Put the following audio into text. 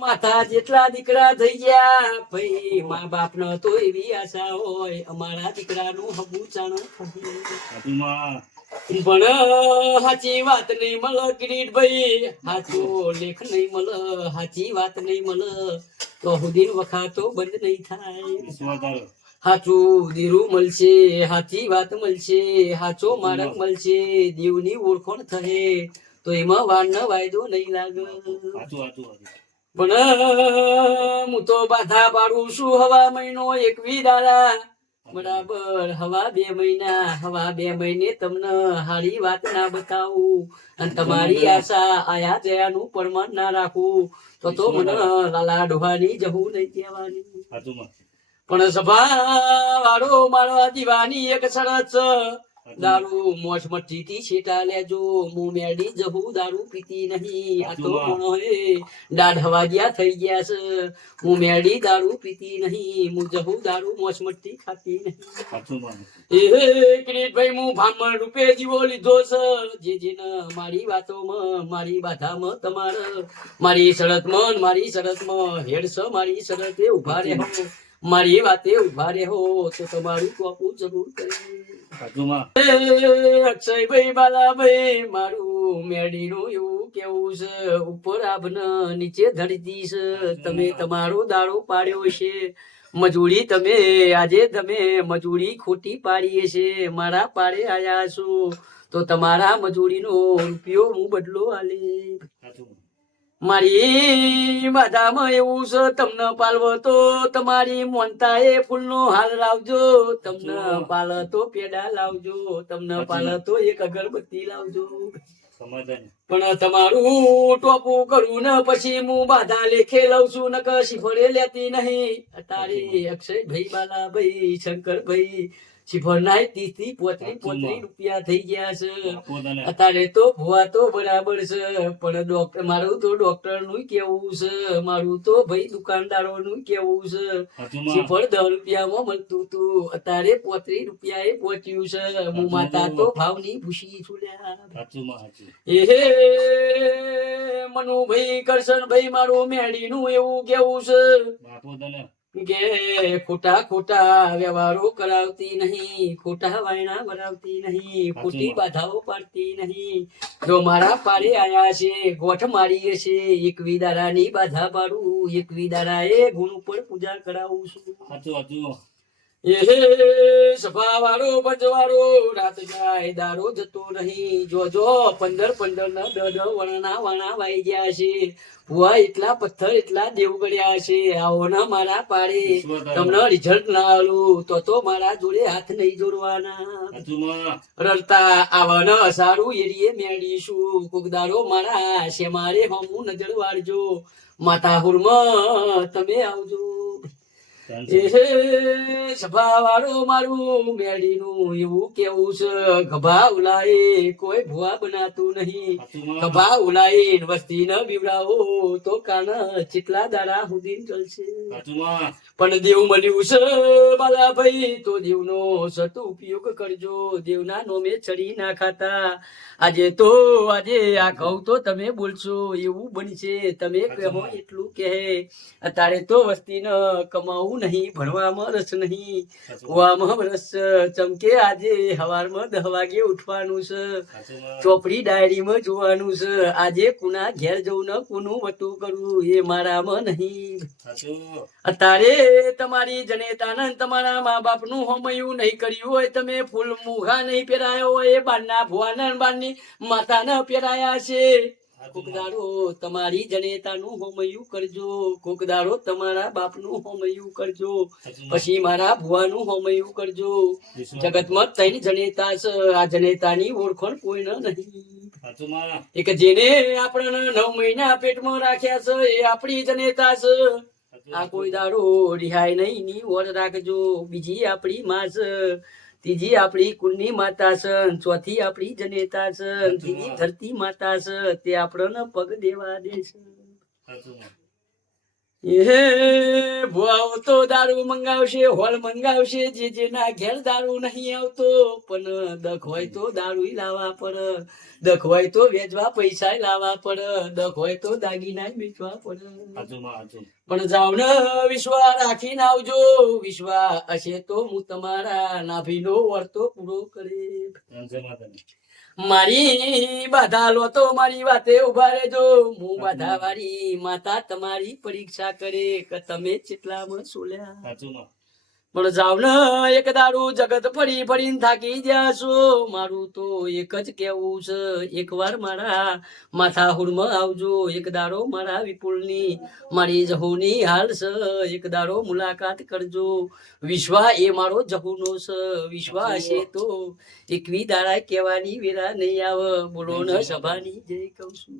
માથા જેટલા દીકરા થઈ ગયા ભાઈ મા બાપ નો તો એવી આશા હોય અમારા દીકરાનું હબું જાણો પણ સાચી વાત નહીં મળે કિરીટભાઈ, સાચો લેખ નહીં મળે, સાચી વાત નહીં મળે તો સુધી વખાતો બંધ નહીં થાય. સાચું દીરું મળશે, સાચી વાત મળશે, સાચો માર્ગ મળશે, દેવની ઓળખોણ થશે તો એમાં વાર ન વાયદો નહીં લાગે. પણ હું તો બાધા પાડું છું હવા મહિનો 21 દાડા બરાબર, હવા 2 મહિના, હવા 2 મહિને તમને હારી વાત ના બતાવું અને તમારી આશા આયા જયાનું પ્રમાણ ના રાખું તો મને લાલા ડોહાની જવું નહીં કહેવાની. પણ સભા વાળો મારા દીવાની એક શરત દારૂ મોજ મઠી થી છેટા લેજો, હું મેડી જહું દારૂ પીતી નહીં. આ તો મણો હે દાઢ હવાજિયા થઈ ગયા છે, હું મેડી દારૂ પીતી નહીં, હું જહું દારૂ મોજ મઠી ખાતી નહીં. એ કિરીટભાઈ હું બ્રાહ્મણ રૂપે જીવો લીધો છે, જેને મારી વાતોમાં મારી બાધામાં તમારે મારી શરતમાં મારી શરતમાં હેડસ મારી શરતે ઉભા રહો, મારી વાતે ઉભા રહો તો તમારું ટોપું જરૂર કરે. અક્ષયભાઈ બાલાભાઈ મારું મેડીનું એવું કેવું છે, ઉપર આભન નીચે ધરતી છે. તમે તમારો દાડો પાડ્યો છે, મજૂરી તમે આજે તમે મજૂરી ખોટી પાડીએ છે, મારા પાડે આયા છો તો તમારા મજૂરીનો રૂપિયો હું બદલો આલે. મારી બાધામાં એવું છે, તમને પાલવો તો તમારી મોનતા એ ફૂલનો હાર લાવજો, તમને પાલ તો પેડા લાવજો, તમને પાલ તો એક અગરબત્તી લાવજો. પણ તમારું ટોપું કરું ને પછી હું બાધા લેખે લઉં છું, ને કશી ફળે લેતી નહીં. તારે અક્ષયભાઈ બાલાભાઈ શંકરભાઈ શિફર ના 30-35 રૂપિયા થઈ ગયા છે. અત્યારે તો ભુવા તો બરાબર છે, પણ ડોક્ટર મારું તો ડોક્ટર નું કેવું છે, મારું તો ભાઈ દુકાનદારો નું કેવું છે. શિફર 10 રૂપિયામાં મળતું હતું, અત્યારે 35 રૂપિયા એ પહોંચ્યું છે. હું માતા તો ભાવની ભૂસી છુલ્યા. એ મનુભાઈ કરશનભાઈ મારું મેડી નું એવું કેવું છે કે ખોટા ખોટા વ્યવહારો કરાવતી નહીં, ખોટા વાયણા બનાવતી નહીં, ખોટી બાધાઓ પાડતી નહીં. જો મારા પાડે આયા છે ગોઠ મારીએ છે, 21 દાડાની બાધા પાડું, 21 દાડા એ ગુણ ઉપર પૂજા કરાવું છું. એ સભા વાળો બજવાળો રાત જાય દારો જતો નહીં. જોજો 15 ના 10 વણા વાઈ ગયા છે. ભુવા એટલા પથ્થર એટલા દેવ ગળ્યા છે, આવો ના મારા પાડે તમને રિઝલ્ટ ના આલું તો મારા જોડે હાથ નહીં જોડવાના. રડતા આવવાના સારું એરીએ મેળીશું, કોકદારો મારા છે મારે હમું નજર વાળજો, માતા હુરમાં તમે આવજો. સભા વાળો મારું મેડી નું એવું કેવું છે, ગભા ઉલાય કોઈ ભુવા બનાતું નહીં, ગભા ઉલાય વસ્તી ન બીવડાવો તો કાન ચેટલા દાડા સુધી ચાલશે. પણ દેવ મળ્યું છે બાલાભાઈ તો દેવનો સત ઉપયોગ કરજો, દેવના નોમે ચડી ના ખાતા. આજે આ કહું તો તમે બોલશો એવું બનશે, તમે કહો એટલું કહે. અત્યારે તો વસ્તીને કમાવું નહીં, ભણવામાં રસ નહીં, કુવામાં રસ. ચમકે આજે સવારમાં 10 વાગે ઉઠવાનું છે, ચોપડી ડાયરીમાં જોવાનું છે, આજે કુના ઘેર જવું ને કુનું વટું કરવું એ મારામાં નહીં. અત્યારે તમારી જનેતાને તમારા મા બાપ નું હોમયું નહીં કર્યું હોય, તમે ફૂલ મુઘા નહીં પહેરાયો હોય, બારના ભુવાના બારની માતાના પહેરાયા છે. કોકદારો તમારી જનેતાનું હોમયું કરજો, કોકદારો તમારા બાપનું હોમયું કરજો, પછી મારા ભુવાનું હોમયું કરજો. જગતમાં 3 જનેતા છે, આ જનેતાની ઓળખણ કોઈને નહીં. એક જેને આપણને 9 મહિના પેટમાં રાખ્યા છે એ આપણી જનેતા છે. આ કોઈ દાડો રિહાય નહીં ની ઓર રાખજો. બીજી આપણી માં છે, ત્રીજી આપણી કુળની માતા છે, ચોથી આપણી જનેતા છે, ત્રીજી ધરતી માતા છે, તે આપણને પગ દેવા દે છે. એ ભુવાઓ તો દારૂ મંગાવશે હોલ મંગાવશે જે જેના ઘેર દારૂ નહીં આવતો પણ દખ હોય તો દારૂ લાવવા પડે દખ હોય તો વેચવા પૈસા લાવવા પડે દખ હોય તો દાગીના વેચવા પડે પણ જાવ ને વિશ્વા રાખીને આવજો વિશ્વા હશે તો હું તમારા નાભીનો વર્તો પૂરો કરે મારી બાધા લો તો મારી વાતે ઉભા રહેજો હું બાધા વાળી માતા તમારી પરીક્ષા કરે કે તમે કેટલામાં સોલ્યા પણ જાવ ને એક દારૂ જગત ફરી ફરીને થાકી ગયા છો મારું તો એક જ કેવું છે એકવાર મારા માથા હુડમાં આવજો એક દાડો મારા વિપુલની મારી જહુની હાલ છે એક દાડો મુલાકાત કરજો વિશ્વા એ મારો જહુનો છે વિશ્વા હશે તો એકવી દાડા કહેવાની વેરા નહીં આવે બોલો ને સભાની જય કહું છું